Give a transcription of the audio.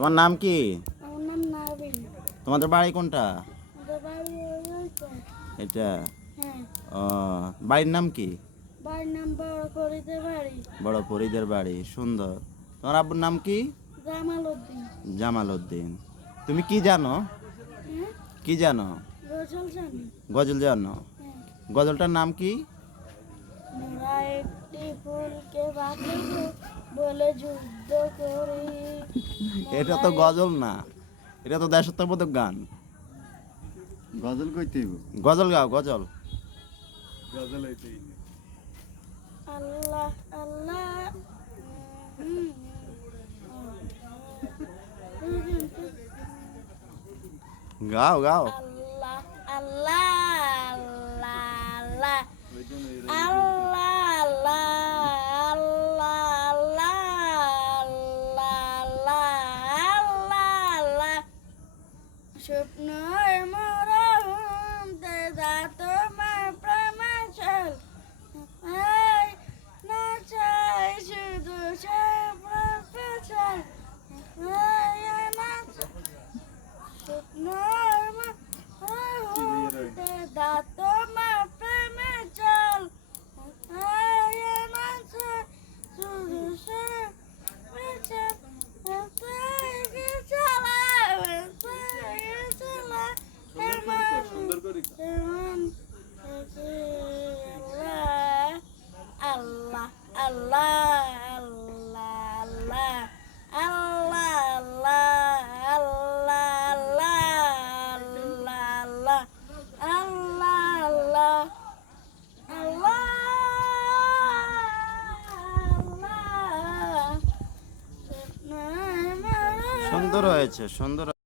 তোমার নাম কি? তোমাদের বাড়ি কোনটা? এটা? হ্যাঁ। ও বাড়ির নাম কি? বড়। পরিদের বাড়ি সুন্দর। তোমার আব্বুর নাম কি? জামাল উদ্দিন। তুমি কি জানো? হ্যাঁ? কি জানো? গজল জানো। হ্যাঁ। গজলটার নাম কি? ফুলকে বাঁচিয়ে যুদ্ধ করি। এটা তো গজল না। এটা তো দেশাত্মবোধক গান। গজল কইতে হইব। গজল গাও গজল। গজল হইতে আল্লাহ আল্লাহ। গাও গাও। আল্লাহ আল্লাহ আল্লাহ স্বপ্ন আল্লাহ আল্লাহ আল্লাহ আল্লাহ আল্লাহ আল্লাহ আল্লাহ সুন্দর হয়েছে সুন্দর